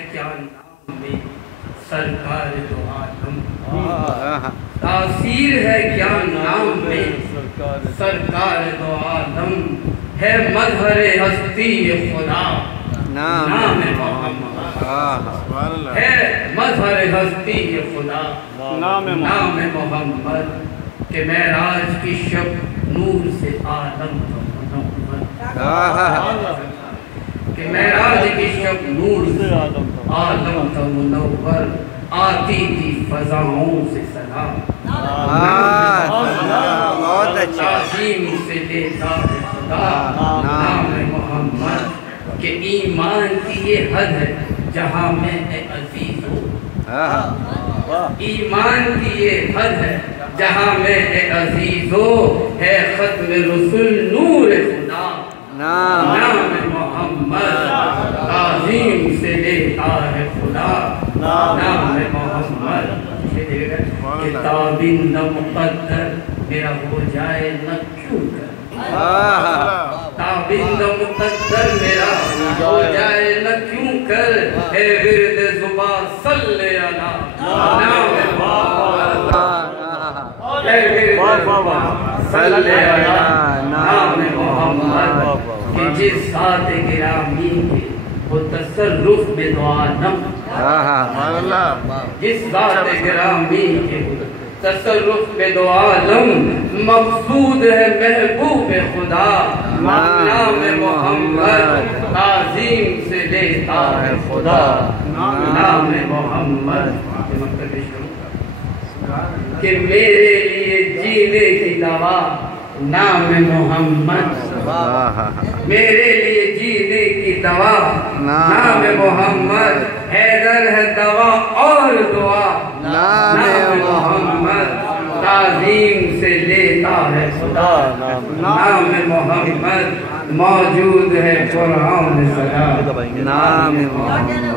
کیا نام میں سرکار دو عالم، تاثیر ہے کیا نام میں سرکار دو عالم، ہے مظہر ہستی خدا نام محمد، ہے مظہر ہستی خدا نام محمد، کہ معراج کی شب نور سے عالم کہ معراج کی شب نور سے عالم کا منور، آتی تھی فضاؤں سے سلام، تعظیم سے دیتا ہے خدا نام محمد، کہ ایمان کی یہ حد ہے جہاں میں اے عزیزو، ایمان کی یہ حد ہے جہاں میں اے عزیزو، ہے ختم رسول نور خدا نام محمد، تعظیم سے لیتا ہے خدا نام محمد، کہ تابند مقدر میرا ہو جائے نہ کیوں کر، تابند مقدر میرا ہو جائے نہ کیوں کر، اے ورد زباں صلی اللہ نام محمد، اے ورد زباں صلی اللہ نام محمد، کہ جس ذات گرامی کے وہ تصرف میں دو عالم، جس ذات گرامی کے تصرف میں دو عالم، مقصود ہے محبوب خدا نام محمد، تعظیم سے لیتا ہے خدا نام محمد، کہ میرے لیے جینے کی دوا نام محمد، میرے لیے جینے کی دوا نام محمد، حیدر ہے دوا اور دعا نام محمد، تعظیم سے لیتا ہے خدا نام محمد، موجود ہے قرآن سلام نام محمد۔